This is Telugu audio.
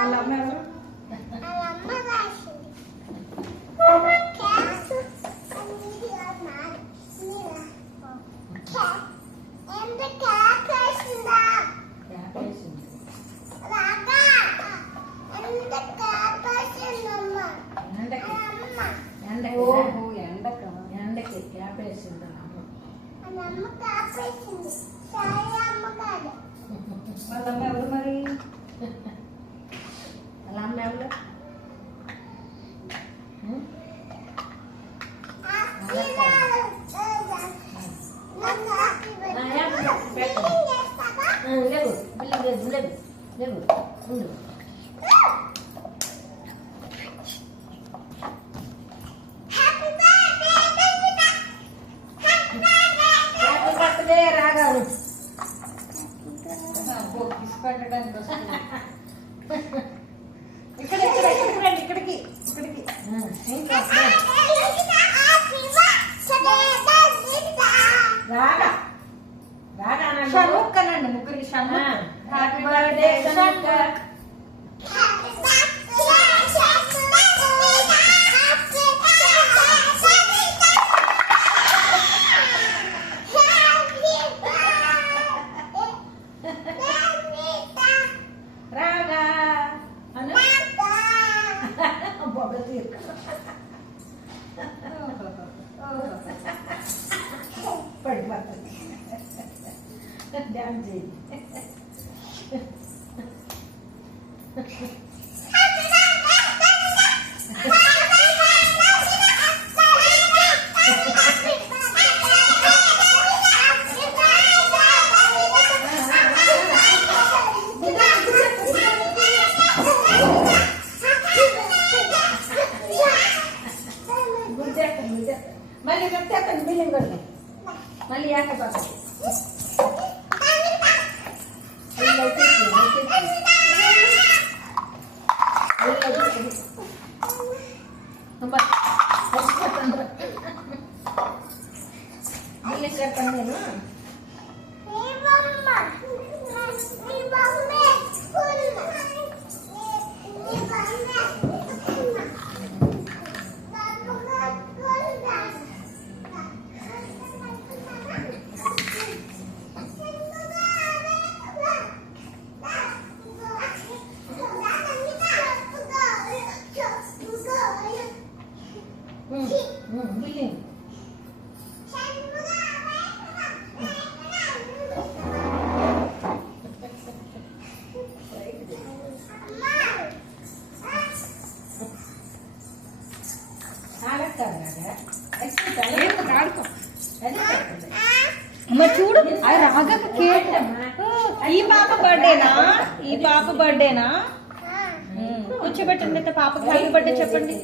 వాళ్ళ అమ్మ ఎవరు? ఎండకి క్యాప్ వేసింది వాళ్ళ అమ్మ ఎవరు మరి? వాళ్ళ అమ్మ ఎవరు? లేవు లేవు లేవు లేవు ఉండు. రాగాను పెట్టడానికి వస్తుంది. ఇక్కడ ఇక్కడ ఇక్కడికి రండి, ఇక్కడికి ఇక్కడికి. రాగా రాగా షణ్ముఖ్ అనండి, ముగ్గురికి షణ్ముఖ్. Happy birthday Shanmukh. రాగా అను బొబ్బ తీర్క పడిపోతుంది. డ్యాన్స్ చేయండి. మళ్ళీ చెప్తాను బిల్లింగ్ కొడుకు మళ్ళీ ఏకపోతాను. బిల్లి చెప్పండి నేను బిల్లింగ్ అమ్మ చూడు రాగకు కేక్. ఈ పాప బర్త్డేనా? ఈ పాప బర్త్డేనా? కూర్చోబెట్టండి పాపకి హ్యాపీ బర్త్డే చెప్పండి.